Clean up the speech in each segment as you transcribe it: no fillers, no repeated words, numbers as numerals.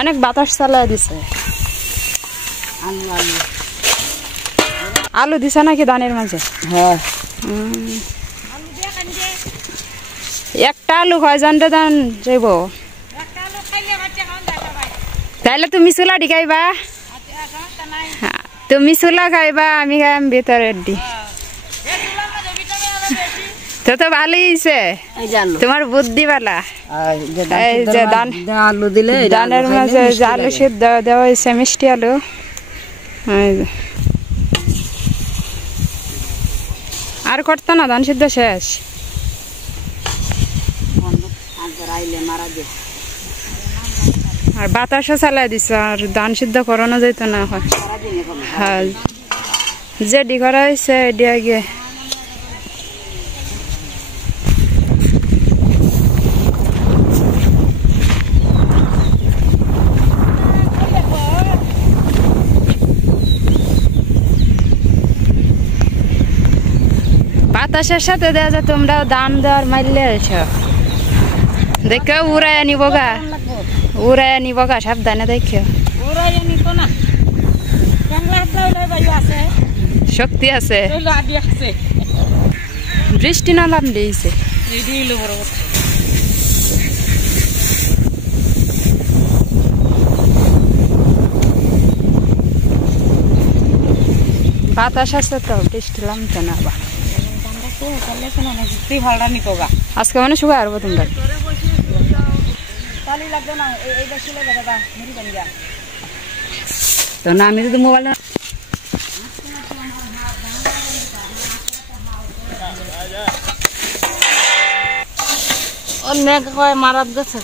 অনেক বাতাস চালায় দিছে। আলু দিছে নাকি ধানের মাঝে? হ্যাঁ একটা আলু কয়জন ধান যাইব? তাহলে তুমি চুলা ঢিকাইবা, তুমি চুলা খাইবা, আমি খাইম ভিতরের দি। তো ভালোই হয়েছে, তোমার বুদ্ধি বালা। আলু দিলে ধানের মাঝে আলু সিদ্ধ দেওয়া হয়েছে, মিষ্টি আলু। আর করতো না, ধান সিদ্ধ শেষ। আর বাতাসও চালাই দিছ, আর ধান সিদ্ধ করানো যেত না। হ্যাঁ, যেডি করা হয়েছে এডি আগে। বাতাসের সাথে দেখা যায় তোমরা ধান দেওয়ার মারলে এসো, দেখো উড়াইয়া নিব গা, উড়াইয়া নিব গা, সাবধানে দেখো। শক্তি আছে, বৃষ্টি না লাভ দিয়েছে। বাতাস আছে তো, বৃষ্টি নামছে না। আবার আজকে মানে শুকাই আসবো তোমরা। তো না, আমি যদি মোবাইল অনেক কয় মারাত গেছে।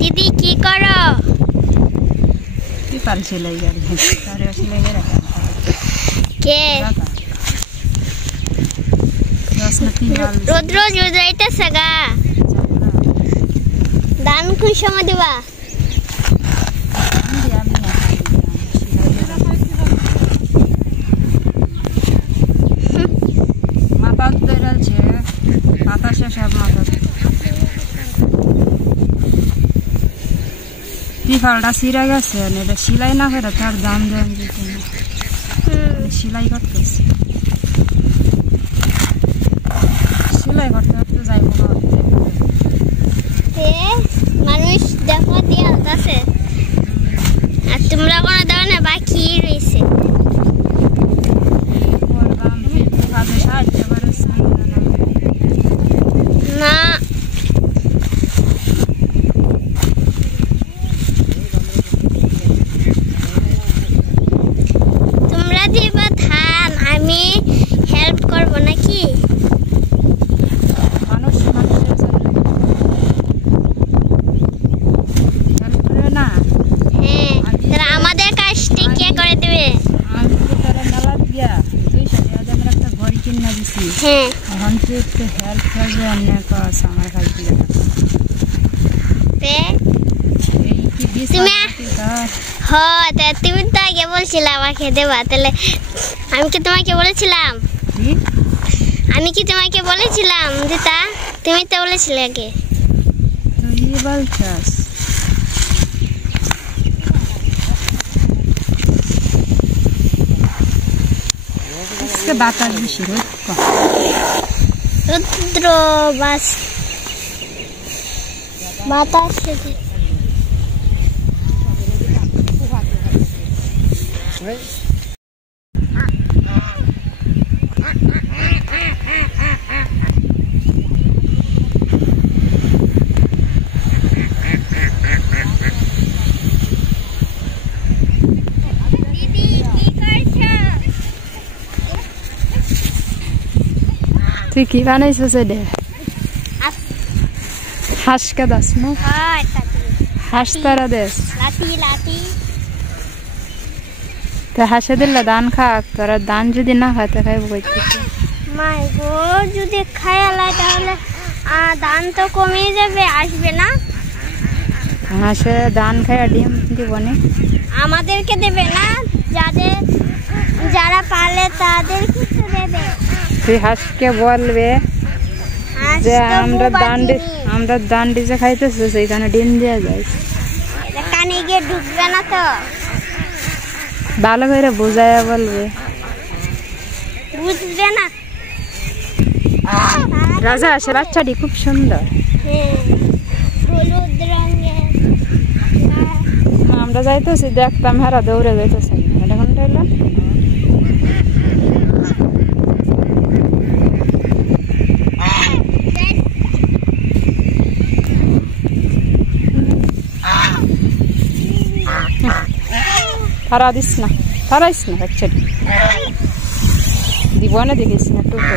দিদি কি করো? পাল সেলাই গাড়ি সেলাই কে রোদ রোজ যাইতেছে গা, ধান কোন সময় দিবা? মাথা ধরেছে বাতাসে সব মাথা। ত্রিফালটা ছিঁড়ে গেছে, এটা সেলাই না করে তার দাম দেন যেত না, সেলাই করতেছে। সেলাই করতে করতে যাইব মানুষ দেখো দিয়ে আছে, আর তোমরা কোনো দাও না, বাকি রয়েছে। সাহায্য করেছে না, তোমরা দিবা ধান, আমি হেল্প করবো নাকি? মানুষ মানুষের হেল্প করে না। হ্যাঁ, তাহলে আমাদের কাজটি কে করে দেবে? আমি তো তারা মেলা দিয়া 200 টাকা একটা ঘড়ি কিনে দিছি। হ্যাঁ, এখন তো একটু হেল্প করবে, আমি আমার কাজ দিয়ে তুমি তো আগে বলছিলে আমাকে দেবা, তাহলে আমি কি তোমাকে বলেছিলাম? আমি কি তোমাকে বলেছিলাম দিতা? তুমি তো বলেছিলে আগে। তুই বলছস আজকে বাতাস বেশি, রুদ্র বাস বাতাস। তুই কি বানাইছো সেটা হাঁসকে দাস না হাঁস তারা দেশ তো হাঁসে দিলে ধান খাক তোরা ধান যদি না খাতে খাইব মাই গো যদি খায়ালাই তাহলে ধান তো কমে যাবে আসবে না হাঁসে ধান খায় ডিম দিব না আমাদেরকে দেবে না যারা পালে তাদেরকে দেবে তুই হাঁসকে বলবে যে আমরা ধান ডিজে খাইতেছে সেইখানে ডিম দেওয়া যায় কানে গিয়ে ঢুকবে না তো ভালো করে বোঝায় বলবে বুঝবে না রাজা আসে বাচ্চাটি খুব সুন্দর হলুদ রঙের আমরা যাইতেছি দেখতাম হারা দৌড়ে যাইতেছি এটা কোনটা এলো তারা দিস না তারাইস না বাচ্চাটি দিব না দেখিস না টুকু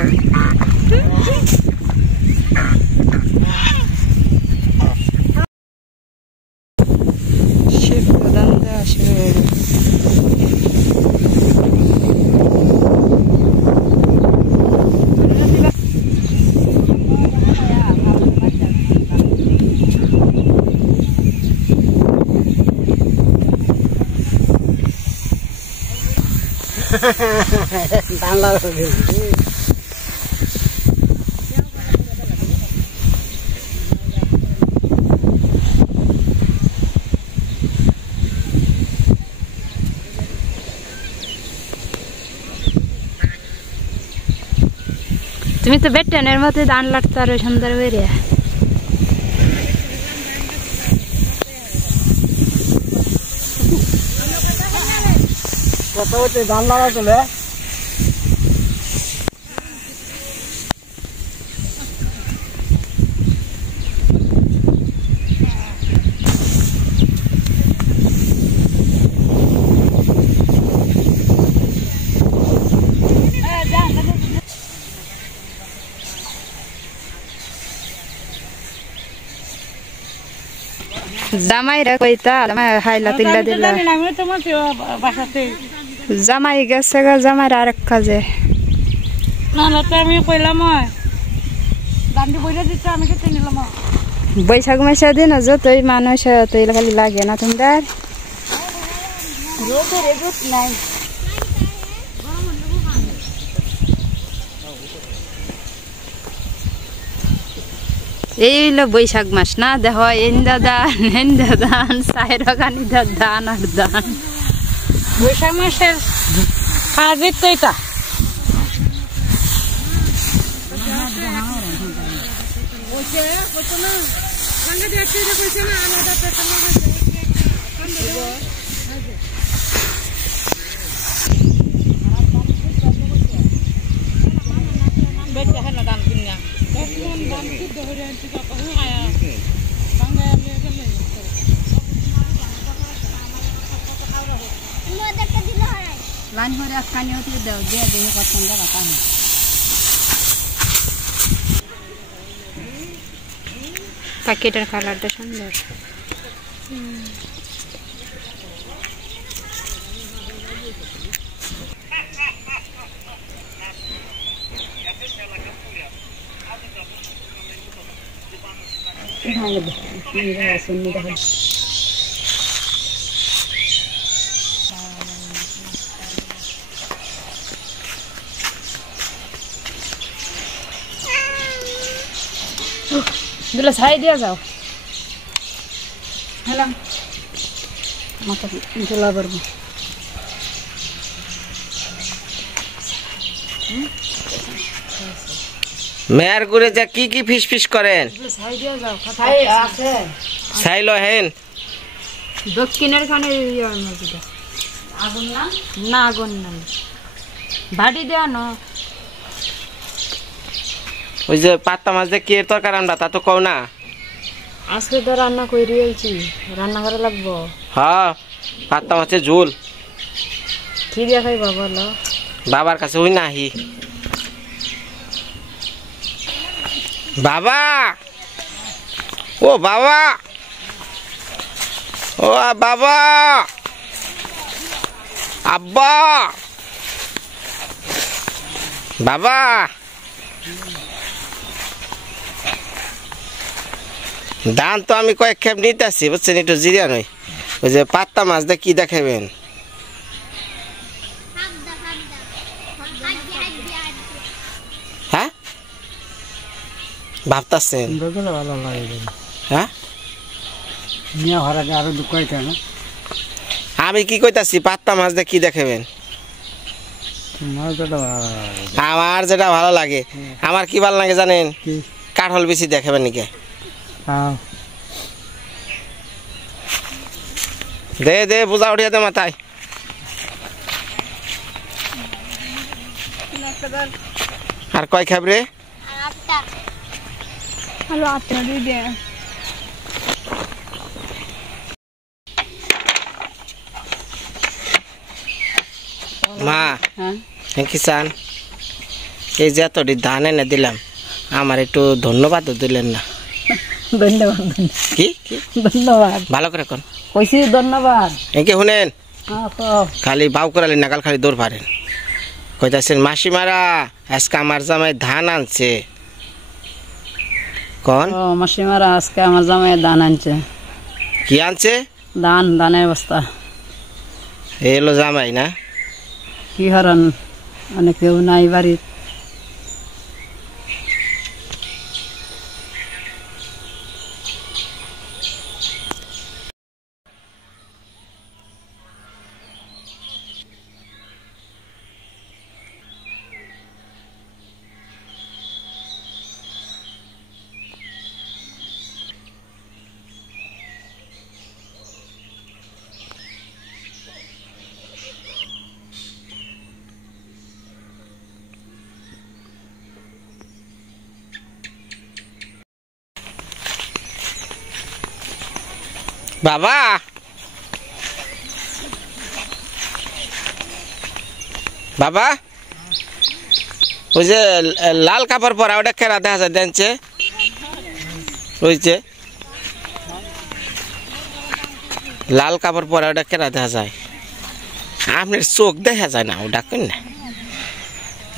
তুমি তো বেটেনের মধ্যে ধান লাটতে আরো সুন্দর বেরিয়ে কত হচ্ছে ধান লাগা চলে জামাই রে কইতা জামাই হাইলা তিল্লা দিলা জামাই গেছে গা জামাই আরেক কাজে আমি কইলাম দান্ডি বইলে দিতে আমি খেতে নিলাম বৈশাখ মাসে দিন যতই মানুষ তৈ খালি লাগে না তোমাদের নাই এই হইলো বৈশাখ মাস না দেখ এন্দা ধান সাইরগানি ধান আর ধান বৈশাখ মাসের কাজের তো এটা লাইন করে আজকানি হতে দাও দিয়ে দেখে পছন্দ কথা প্যাকেটের কালারটা সুন্দর দিলে ছাই দিয়া যাও হ্যালো মাথা তোলা পারবো মেয়ার করে যা কি কি ফিস ফিস করেন ছাই দিয়া যাও ছাই আছে ছাই লহেন দক্ষিণের খানে আগুন না না আগুন নাই ভাটি দেয়া না ওই যে পাত্তা মাছ দিয়ে কি তরকারি রান্না তা তো কও না আজকে তো রান্না কইরি আইছি রান্না করা লাগবো হ্যাঁ পাত্তা মাছের ঝোল কি দিয়া খাইবা বলো বাবার কাছে হই না আহি বাবা ও বাবা ও বাবা আব্বা বাবা ধান তো আমি কয়েক খেপ নিতে আসছি বুঝছেন একটু জিরিয়া নই ওই যে পাত্তা মাছ দিয়ে কি দেখাবেন হ্যাঁ ভাবতাছেন ভালো লাগে হ্যাঁ নিয়ে হরাকে আরো দুঃখাই কেন আমি কি কইতাছি পাত্তা মাছ দিয়ে কি দেখাবেন আমার যেটা ভালো লাগে আমার কি ভালো লাগে জানেন কাঠল বেশি দেখাবেন নাকি দে দে বুঝা উঠিয়া দে মাথায় আর কয় খাবরে মা কি চান এই যে এতটি ধান এনে দিলাম আমার একটু ধন্যবাদও দিলেন না ধন্যবাদ কি ধন্যবাদ ভালো করে কোন কইছি ধন্যবাদ একে শুনেন খালি বাউ করালি নাগাল খালি দৌড় পারেন কইতাছেন মাসিমারা আজকে আমার জামাই ধান আনছে কোন মাসিমারা আজকে আমার জামাই ধান আনছে কি আনছে ধানের বস্তা এলো জামাই না কি হরণ অনেক কেউ নাই বাড়ির বাবা বাবা ওই যে লাল কাপড় পরা ওটা কেরা দেখা যায় দেনছে ওই যে লাল কাপড় পরা ওটা কেরা দেখা যায় আপনার চোখ দেখা যায় না ওটা কেন না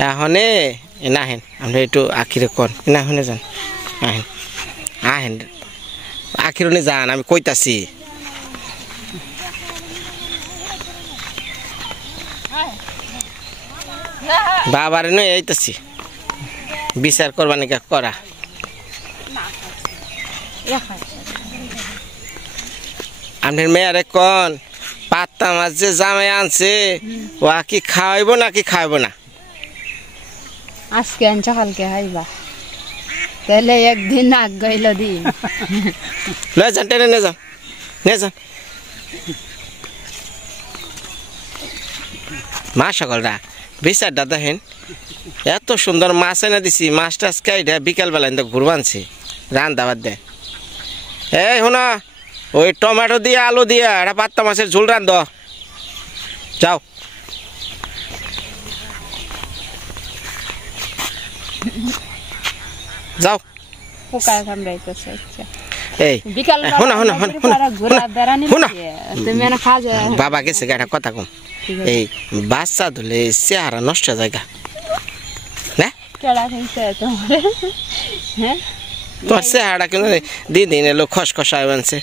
এখন না হেন আপনি একটু আখিরে কন না শুনে যান আহেন আহেন আখিরনে যান আমি কইতাছি বাবার নয় এইতাছি বিচার করবা নাকি করা আপনার মেয়ারে কন পাত্তা মাছ যে জামাই আনছে ও কি খাওয়াইব নাকি খাওয়াইব না আজকে আনছো কালকে খাইবা তাহলে একদিন আগ গইল দিন লয়ে যান টেনে নে যান মা সকলরা বিচারটা দেখেন এত সুন্দর মাছ এনে দিছি মাছটা কাইটা বিকালবেলা কিন্তু ঘুরবানছি রান্না বাদ দে এই শোনা ওই টমেটো দিয়ে আলু দিয়ে একটা পাত্তা মাছের ঝোল রান্ধ যাও যাও এই বাবা গেছে একটা কথা কম এই বাচ্চা ধুলে চেহারা নষ্ট জায়গা তোর চেহারা কিন্তু দিন এলো খসখসায় বানছে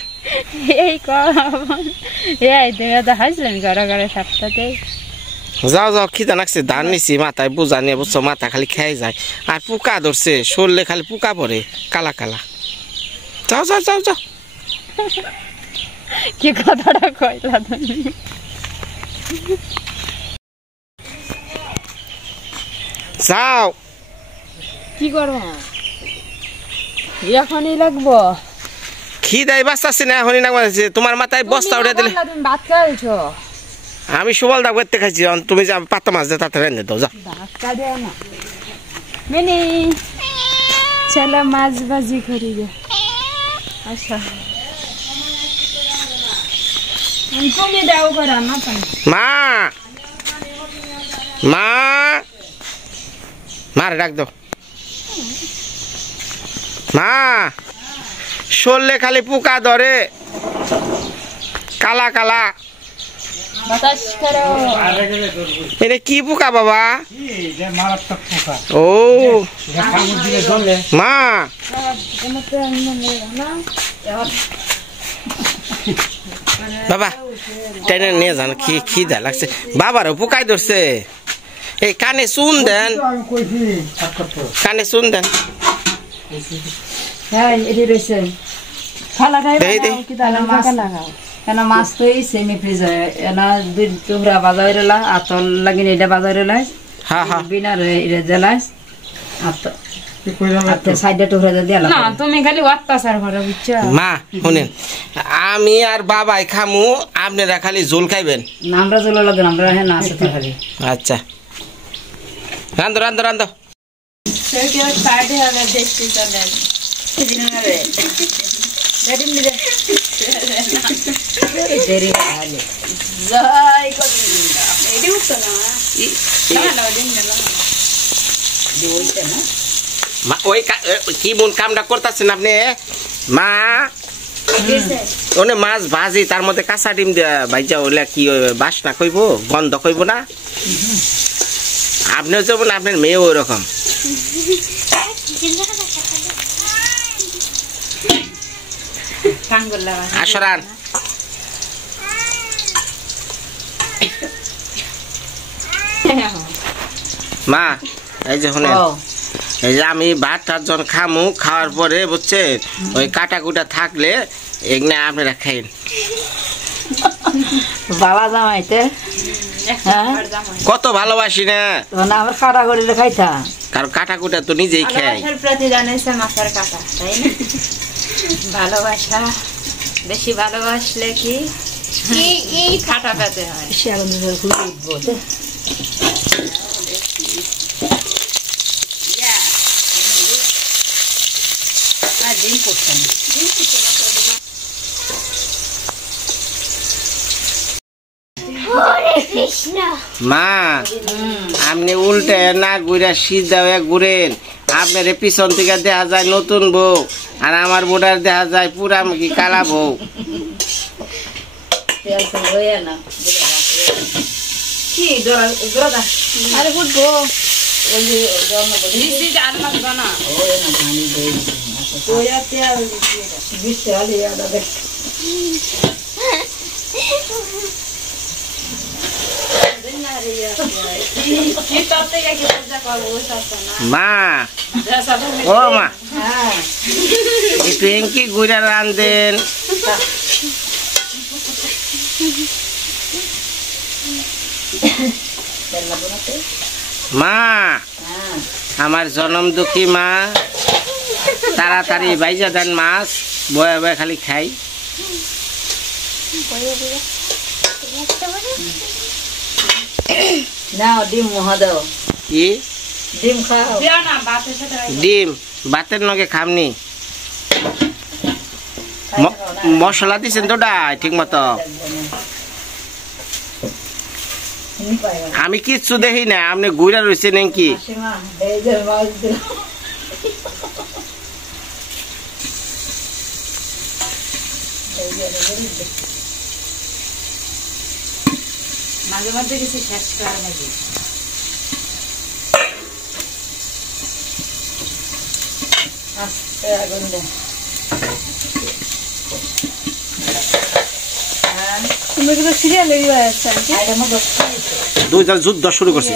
যাও যাও খিদা লাগছে ধান নিছি মাথায় বোঝা নিয়ে বুঝছো মাথা খালি খেয়ে যায় আর পোকা ধরছে শরীরে খালি পোকা পড়ে কালা কালা যাও যাও যাও যাও কি কথাটা কইলা তুমি যাও কি করবো এখনই লাগবো খিদাই বাঁচতেছি না এখনই না তোমার মাথায় বস্তা উঠে দিলে তুমি ভাত খাইছো আমি সুবল দা করতে খাইছি তুমি যে পাত্তা মাছ দিয়ে তাতে রেঁধে দাও যাও মিনি চলো মাছ ভাজি করি গে আচ্ছা তুমি দাও করা না মা মা মারে ডাক দাও মা শরীরে খালি পোকা ধরে, কালা কালা। এটা কি পোকা বাবা? ও মা, বাবা টেনে নিয়ে যান, কি খিদা লাগছে। বাবারও পোকাই ধরছে। এই কানে চুন দেন, কানে চুন দেন। মাছ তো সেমি ফ্রিজ এনা দুই টুকরা বাজাই রেলা আতল লাগিন এটা বাজাই রেলাই বিনার এটা জ্বালাই মা শুনেন, আমি আর বাবাই খামু, আপনারা খালি ঝোল খাইবেন। আমরা ঝোল লাগে আমরা হ্যাঁ না আছে খালি। আচ্ছা রান্ধো রান্ধো রান্ধো। ওই কি মন কামটা করতেছেন আপনি? মা ওনে মাছ ভাজি, তার মধ্যে কাঁচা ডিম দেয়া ভাইজা হইলে কি বাসনা কইব, গন্ধ কইব না? আপনিও যেমন আপনার মেয়ে ওই রকম। আসরান মা, এই যে শুনেন, এই যে আমি ভাত টাত জন খামু, খাওয়ার পরে বুঝছেন ওই কাটা কুটা থাকলে এগুলো আপনারা খাইন। বাবা জামাইতে কত ভালোবাসি না আমার কাটা করে খাইতা, কারণ কাটা কুটা তো নিজেই খাই। প্রতি জানাইছে মাছের কাটা, তাই না? ভালোবাসা বেশি ভালোবাসলে কি এই কাটা পেতে হয়। মা আপনি উল্টে না ঘুরে সিধা হয়ে ঘুরেন, আপনার পিছন থেকে দেখা যায় নতুন বউ, আর আমার বোটার দেখা যায় পুরা মুখী কালা বউ। মা ও মা একটু এঙ্কি ঘুরে রান্ধেন। মা আমার জনম দুঃখী মা, তাড়াতাড়ি বাইজা দেন মাছ, বয়ে বয়ে খালি খাই। ডিম ভাতের নগে খামনি, মশলা দিচ্ছেন তো ঠিক মতো? আমি কিচ্ছু দেখি না, আপনি ঘুরে রয়েছেন নাকি? মাঝে মাঝে কিছু শেষ করা নাকি? দুইজন যুদ্ধ শুরু করছে,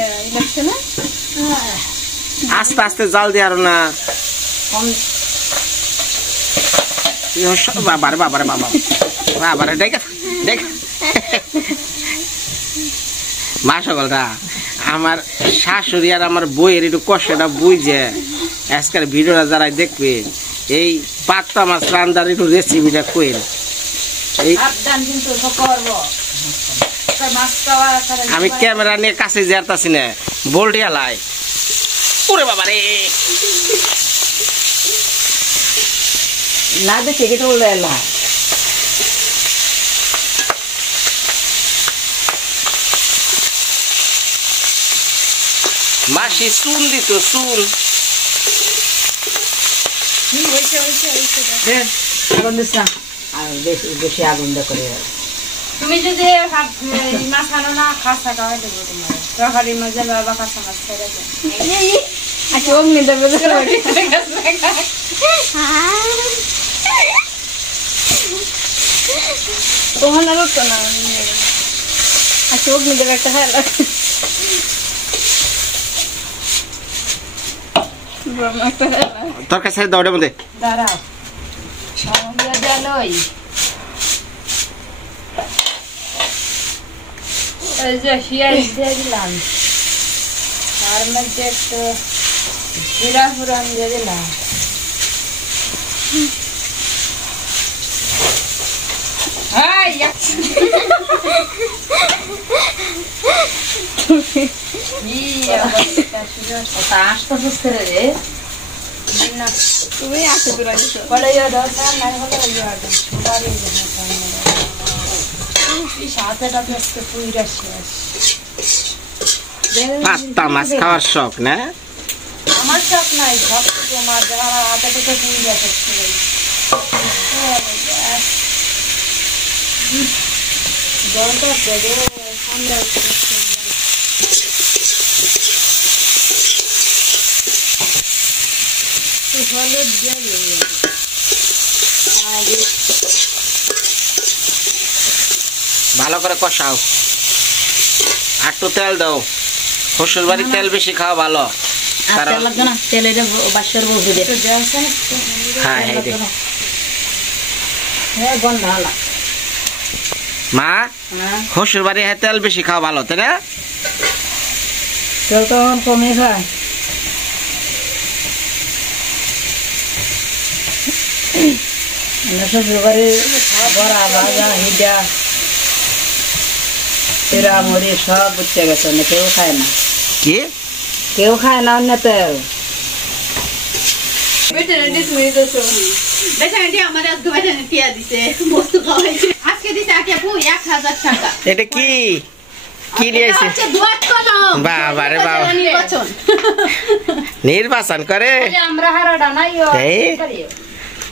আস্তে আস্তে জাল দিয়ে আর না। বাবারে বাবারে বাবা বাবারে দেখ দেখ মা সকলরা, আমার শাশুড়ি আর আমার বইয়ের একটু কষ্টটা বুঝে আজকের ভিডিওটা যারা দেখবে, এই পাত্তা মাছ রান্নার একটু রেসিপিটা কইন। আমি ক্যামেরা নিয়ে কাছে যেতাছি না, বলটিয়া লাই ওরে বাবা রে না দেখে কেটে উল্লে এলা মাসি চুন দিত চুন। আগুন দিস না আর বেশি বেশি আগুন দে করে তুমি যদি মাছ আনো না খাসা খাওয়া দেবো তোমার তরকারির মধ্যে বাবা খাসা মাছ ছেড়ে দেয় আচ্ছা অগ্নি দেবে তখন আর উঠতো না আচ্ছা অগ্নি দেবে একটা খায় তোর কাছে দৌড়ে মধ্যে দাঁড়াও সঙ্গে দেলই এই যে শিয়াই দিয়ে দিলাম তার মধ্যে একটু জিরা ফোড়ন দিয়ে দিলাম তুমি আসে তোরা পাত্তা মাছ খাওয়ার শখ না আমার শখ নাই সব তোমার হাতে থেকে পুইরা জলটা ঠান্ডা হলুদ দিয়ে ভালো করে কষাও আর একটু তেল দাও শ্বশুর বাড়ির তেল বেশি খাওয়া ভালো মা শ্বশুর বাড়ি তেল বেশি খাওয়া ভালো তাই না তেল তো কমে খায় শ্বশুর বাড়ি বড়া ভাজা হিডা তেরা মরি সব উঠতে গেছে না কেউ খায় না কি কেউ খায় না অন্য তেল এটা কি কি নিয়েছে বাবা রে বাবা নির্বাচন করে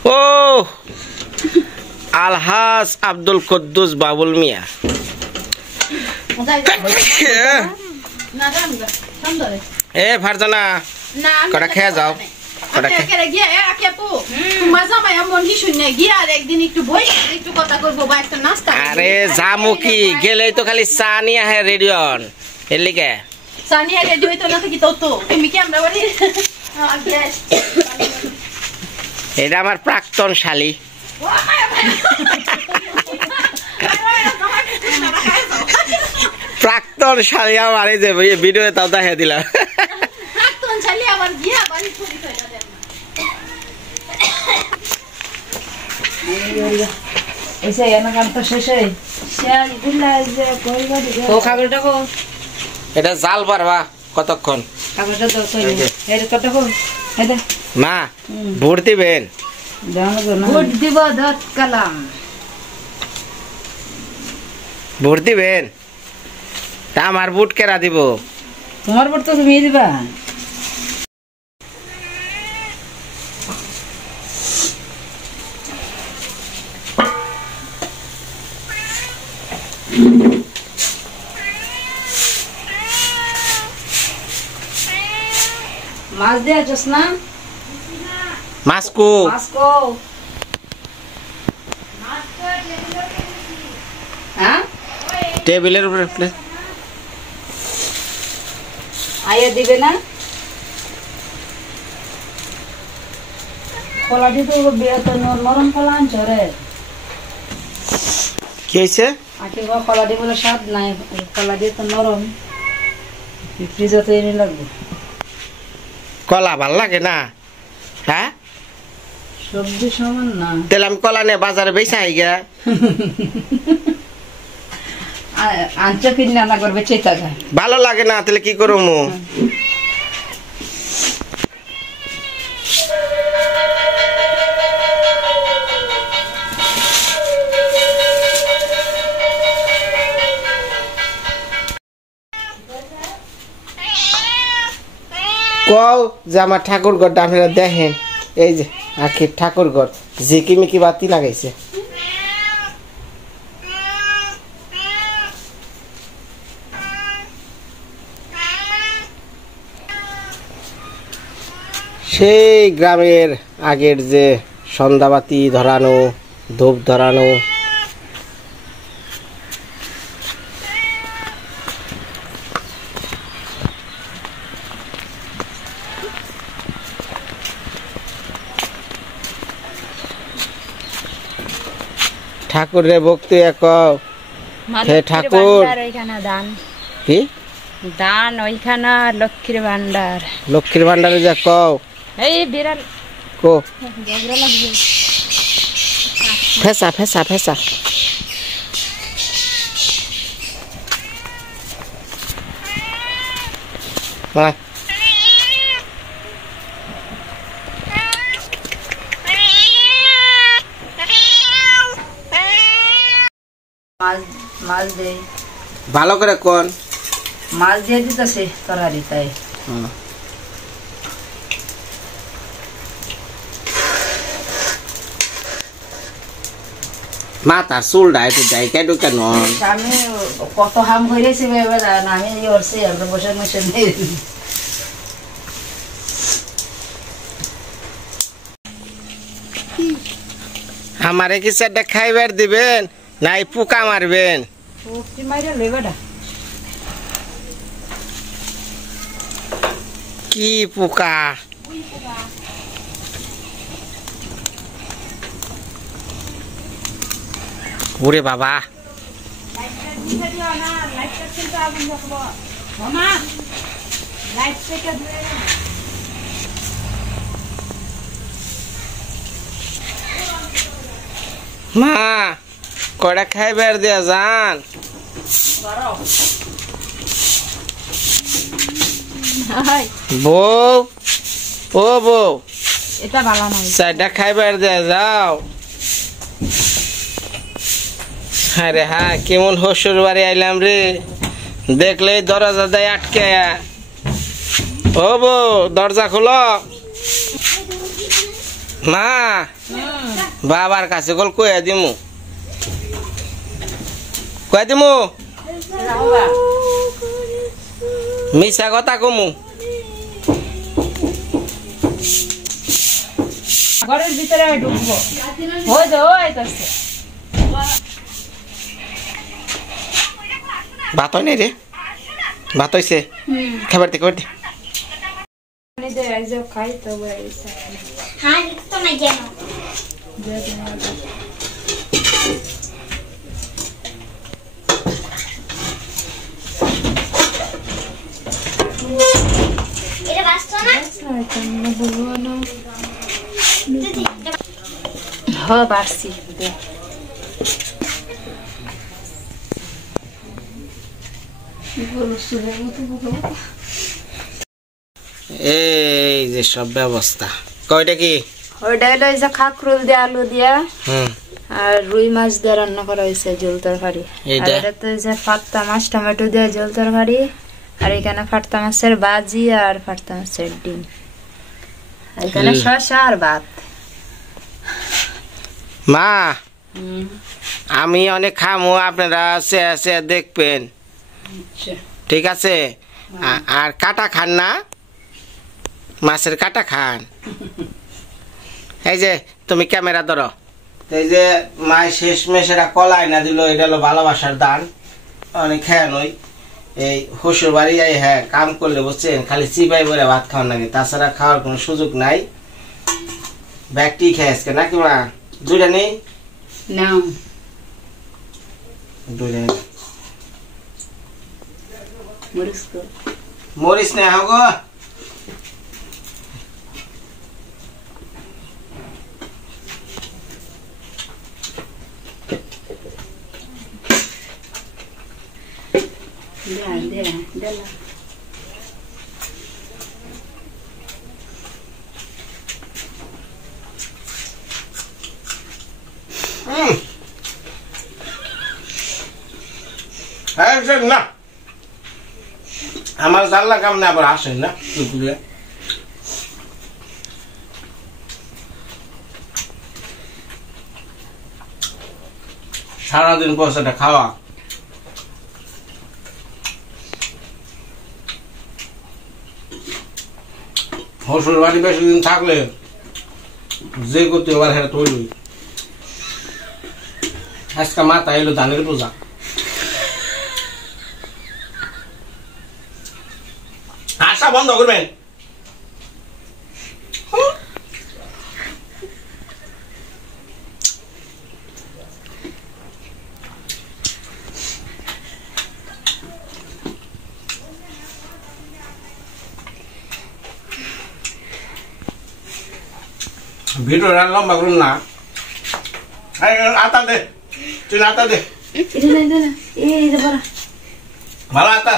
ও আলহাজ আব্দুল কুদ্দুস বাবুল মিয়া এ ফারজানা কটা খেয়ে যাও আরে জামু কি গেলেই তো খালি চা নিয়ে আহে রেডিয়ন এর লিগে এটা আমার প্রাক্তন শালী প্রাক্তন শালী আমার এই যে ভিডিও তাও দেখা দিলাম এটা জাল পারবা কতক্ষণ মা ভোট দিবেন ভোট দিব দত কালাম ভোট দিবেন তা আমার ভোট কেরা দিব তোমার ভোট তো তুমি দিবা মাছ দেয়া যাস না মাসকো মাসকো হ্যাঁ টেবিলের উপরে প্লেট আয়া দিবে না কলা দিতে বিয়েতে নরম কলা আনছো রে কি হয়েছে আগে কলা দিয়ে বলে স্বাদ নাই কলা দিয়ে তো নরম ফ্রিজে এনে লাগবে কলা ভাল লাগে না হ্যাঁ সবজি সমান না তাহলে আমি কলা নিয়ে বাজারে বেচা হয়ে গিয়া আনছো কিনে না করবে চেতা যায় ভালো লাগে না তাহলে কি করবো কও যে আমার ঠাকুর ঘরটা আপনারা দেখেন এই যে আখির ঠাকুরঘর ঝিকিমিকি বাতি লাগাইছে। সেই গ্রামের আগের যে সন্ধ্যাবাতি ধরানো, ধূপ ধরানো, ঠাকুরে ভক্তি এক হে ঠাকুর কি দান ওইখানে লক্ষ্মীর ভান্ডার, লক্ষ্মীর ভান্ডারে যা কও এই বিড়াল কো ফেসা ফেসা ফেসা মাছ দে ভালো করে কোন মাছ দিয়ে দিতেছে তরকারি তাই মাথার চুলটা একটু যাইকা ঢুকে নন আমি কত হাম করেছি এবার আমি করছি আমরা বসে বসে নেই আমারে কি সেটা খাইবার দিবেন নাই পোকা মারবেন? কি পোকা? ওরে বাবা, মা কয়টা খাইবার দিয়া যান। বউ ও বউ, এটা ভালো নয়, চারটা খাইবার দিয়া যাও। হ্যাঁ রে হ্যাঁ, কেমন হসুর বাড়ি আইলাম রে, দেখলে দরজা দেয় আটকে। ও বউ দরজা খোলো। মা বাবার কাছে গল কয়ে দিমু, কয়ে দিমু, মিশা কথা কমু। ঘরের ভিতরে ঢুকবো, ওই যে ওই করছে। ভাত হয় নাই রে, ভাত হয়েছে খাবার দিকে খাবার খাই তো হ্যাঁ তো না কেন এটা বাস্ত না বলবো না। হ্যাঁ বাড়ছি এই যে সব ব্যবস্থা। কয়টা কি? ওইটা হলো এই যে খাকরুল দিয়ে আলু দিয়া আর রুই মাছ দিয়ে রান্না করা হয়েছে ঝোল তরকারি। আর এটা তো এই যে ফাট্টা মাছ টমেটো দিয়ে ঝোল তরকারি, আর এখানে ফাট্টা মাছের ভাজি আর ফাট্টা মাছের ডিম, এখানে শসা আর ভাত। মা আমি অনেক খামো, আপনারা দেখবেন ঠিক আছে? আর কাটা খান না, মাছের কাটা খান। এই যে তুমি ক্যামেরা ধরো, এই যে মায়ের শেষ মেশেরা কলাই না দিল, এটা হলো ভালোবাসার দান। অনেক খেয়ে নই এই শ্বশুর বাড়ি যাই, হ্যাঁ কাম করলে বুঝছেন খালি চিপাই বলে ভাত খাওয়ার লাগে, তাছাড়া খাওয়ার কোনো সুযোগ নাই। ব্যাগটি খেয়ে আজকে নাকি মা? দুইটা নেই না দুইটা নেই, মরিস তো মরিস না গো। না আমার জানলা কামনে আবার আসেন না। সারাদিন পয়সাটা খাওয়া শ্বশুর বাড়ি বেশি দিন থাকলে যে করতে এবার হ্যাঁ তৈরি আজকে মাথা এলো ধানের পূজা আশা বন্ধ করবেন ভিডিও লম্বা করুন না আতা দে তুই আতা দে ভালো আতা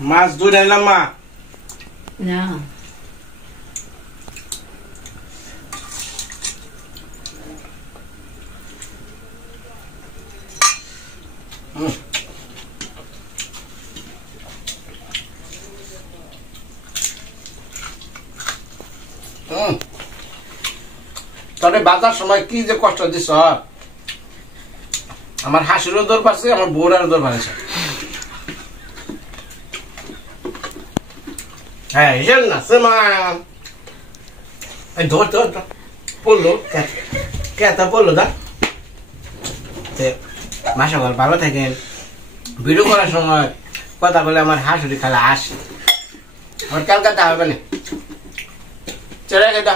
মাছ দুই নিলাম মা না তবে বাজার সময় কি যে কষ্ট দিছ আমার হাসিরও দৌড় পাচ্ছে আমার বউরারও দৌড় পাচ্ছে হ্যাঁ হিসেব না সে মা ধর ধর পড়লো কেতা পড়লো দা মাসা ঘর ভালো থাকেন ভিডিও করার সময় কথা বলে আমার হাসুরি খালা আসে আমার ক্যালকাতা হবে না চলে গেটা